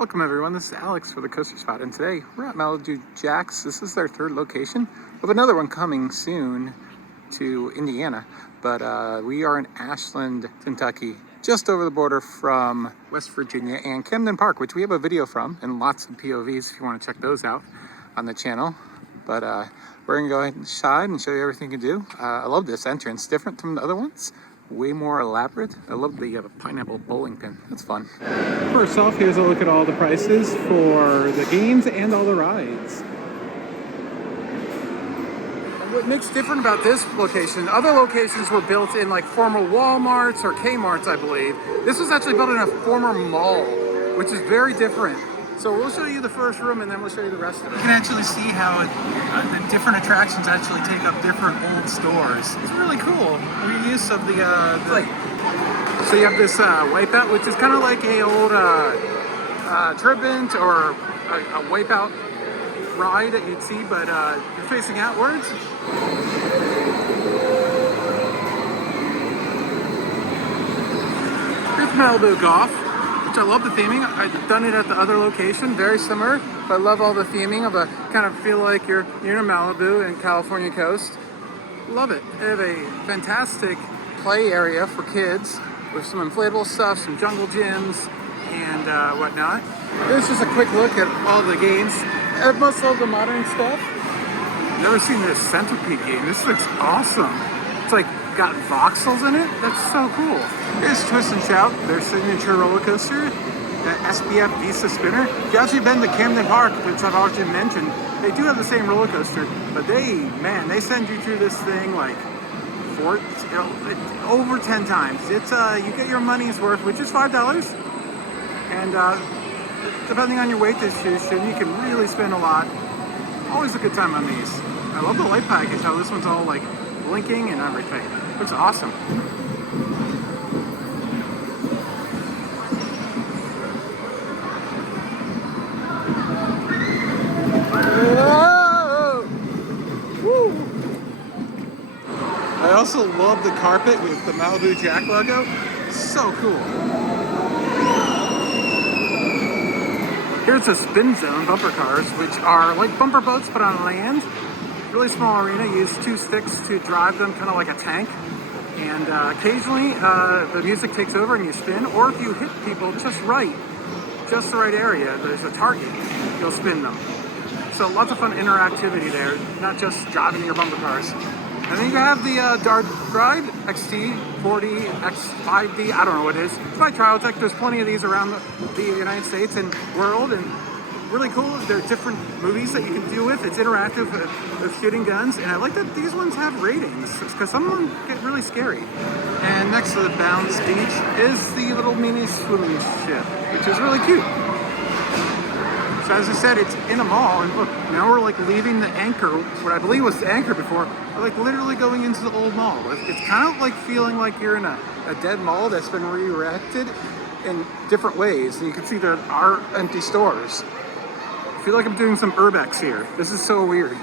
Welcome everyone, this is Alex for the Coaster Spot, and today we're at Malibu Jack's. This is their third location. We have another one coming soon to Indiana, but we are in Ashland, Kentucky, just over the border from West Virginia and Camden Park, which we have a video from and lots of POVs if you want to check those out on the channel. But we're gonna go ahead and inside and show you everything you can do. I love this entrance, different from the other ones. Way more elaborate. I love the pineapple bowling pin. That's fun. First off, here's a look at all the prices for the games and all the rides. What makes different about this location, other locations were built in like former Walmarts or Kmarts, I believe. This was actually built in a former mall, which is very different. So we'll show you the first room and then we'll show you the rest of it. You can actually see how the different attractions actually take up different old stores. It's really cool. Reuse of the so you have this Wipeout, which is kind of like a old Turbine or a Wipeout ride that you'd see, but you're facing outwards. Here's Malibu Golf, which I love the theming. I've done it at the other location, very similar, but I love all the theming of a kind of feel like you're near Malibu and California coast. Love it. They have a fantastic play area for kids with some inflatable stuff, some jungle gyms, and whatnot. Here's just a quick look at all the games. I must love the modern stuff. Never seen this Centipede game. This looks awesome. It's like got voxels in it. That's so cool. Here's Twist and Shout, their signature roller coaster, the SBF Visa Spinner. If you actually been to Camden Park, which I've already mentioned, they do have the same roller coaster, but they send you through this thing like over 10 times. It's you get your money's worth, which is $5, and depending on your weight distribution, you can really spend a lot. Always a good time on these. I love the light package, how this one's all like blinking and everything. Looks awesome. Whoa! Woo! I also love the carpet with the Malibu Jack logo. So cool. Here's a spin zone bumper cars, which are like bumper boats but on land. Really small arena. You use 2 sticks to drive them, kind of like a tank. And occasionally the music takes over and you spin, or if you hit people just the right area, there's a target, you'll spin them. So lots of fun interactivity there, not just driving your bumper cars. And then you have the Dart Ride, XT40, X5D, I don't know what it is. It's by Trialtech. There's plenty of these around the United States and world, and really cool. There's different movies that you can do with. It's interactive with shooting guns, and I like that these ones have ratings, because some of them get really scary. And next to the Bounce Beach is the little mini swimming ship, which is really cute. So as I said, it's in a mall, and look, now we're like leaving the anchor, what I believe was the anchor before. We're like literally going into the old mall. It's kind of like feeling like you're in a dead mall that's been re-erected in different ways. And you can see there are empty stores. I feel like I'm doing some urbex here. This is so weird.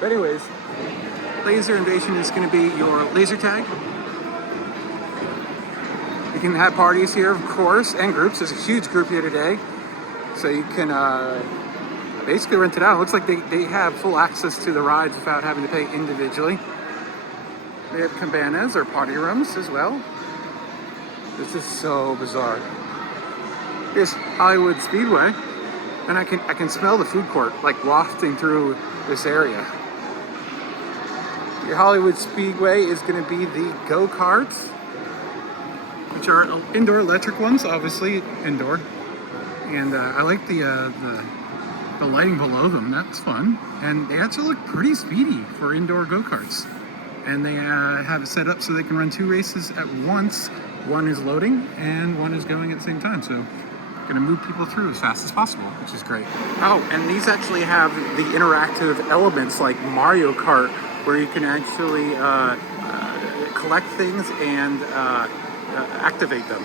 But anyways, Laser Invasion is going to be your laser tag. You can have parties here, of course, and groups. There's a huge group here today. So you can basically rent it out. It looks like they have full access to the rides without having to pay individually. They have cabanas or party rooms as well. This is so bizarre. Here's Hollywood Speedway, and I can smell the food court like wafting through this area. Your Hollywood Speedway is going to be the go-karts, which are indoor electric ones, obviously indoor. And I like the lighting below them. That's fun. And they actually look pretty speedy for indoor go-karts. And they have it set up so they can run 2 races at once. One is loading and one is going at the same time. So going to move people through as fast as possible, which is great. Oh, and these actually have the interactive elements like Mario Kart, where you can actually collect things and activate them.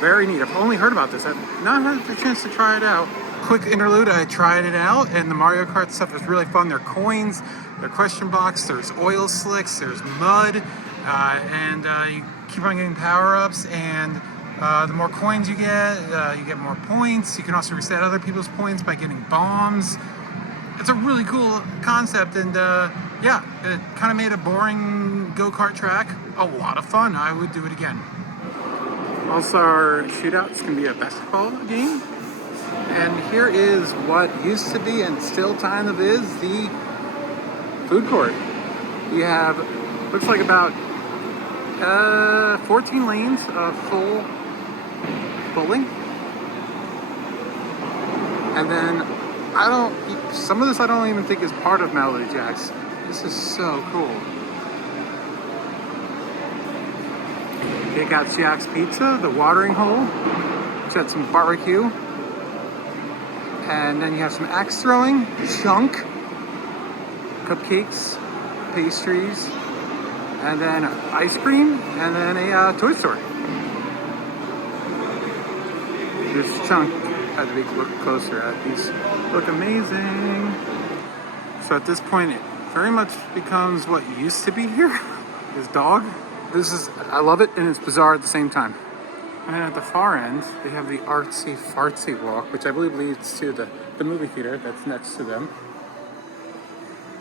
Very neat. I've only heard about this. I've not had the chance to try it out. Quick interlude, I tried it out, and the Mario Kart stuff is really fun. There are coins, there are question blocks, there's oil slicks, there's mud, and you keep on getting power-ups, and The more coins you get more points. You can also reset other people's points by getting bombs. It's a really cool concept, and yeah, it kind of made a boring go-kart track a lot of fun. I would do it again. Also, our shootouts can be a basketball game. And here is what used to be and still kind of is the food court. You have, looks like about 14 lanes of full bowling. And then some of this I don't even think is part of Malibu Jacks. This is so cool. You got Jack's Pizza, the watering hole, which had some barbecue. And then you have some axe throwing, chunk, cupcakes, pastries, and then ice cream, and then a toy store. This chunk had to be look closer at. These look amazing. So at this point, it very much becomes what used to be here. This dog. I love it, and it's bizarre at the same time. And then at the far end, they have the artsy fartsy walk, which I believe leads to the movie theater that's next to them,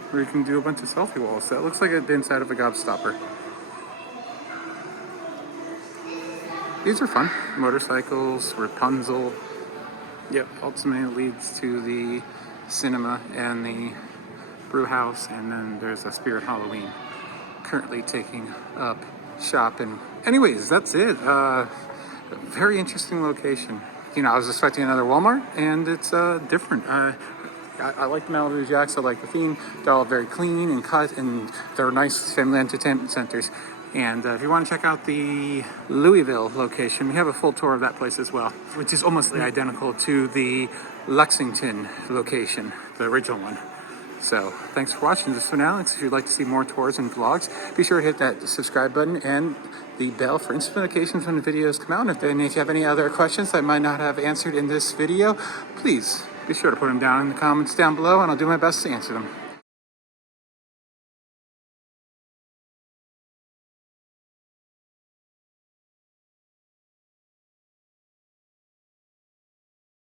where you can do a bunch of selfie walls. That looks like the inside of a gobstopper. These are fun. Motorcycles, Rapunzel. Yep, ultimately leads to the cinema and the brew house, and then there's a Spirit Halloween currently taking up shop. And anyways, that's it. Very interesting location. You know, I was expecting another Walmart, and it's different. I like the Malibu Jacks. I like the theme. They're all very clean and cut, and they're nice family entertainment centers. And if you want to check out the Louisville location, we have a full tour of that place as well, which is almost identical to the Lexington location, the original one. So thanks for watching this one, Alex. If you'd like to see more tours and vlogs, be sure to hit that subscribe button and the bell for instant notifications when the videos come out. And if you have any other questions that I might not have answered in this video, please be sure to put them down in the comments down below, and I'll do my best to answer them.